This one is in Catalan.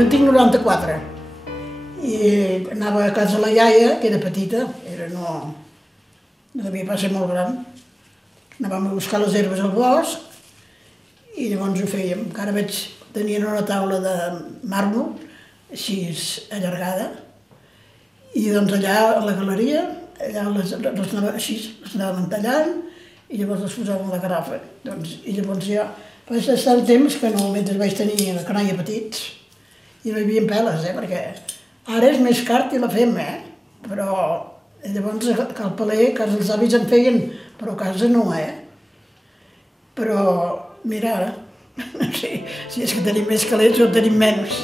Jo en tinc 94 i anava a casa la iaia, que era petita, no devia pas ser molt gran. Anàvem a buscar les herbes al bosc i llavors ho fèiem. Encara tenien una taula de màrmol, així allargada, i doncs allà a la galeria, allà les anàvem tallant i llavors les posàvem a la garrafa. I llavors ja vaig estar un temps que no, mentre vaig tenir la canalla petits, i no hi havia peles, perquè ara és més car i la fem, però llavors que el paler, que els avis en feien, però a casa no, Però, mira ara, no sé si és que tenim més calés o tenim menys.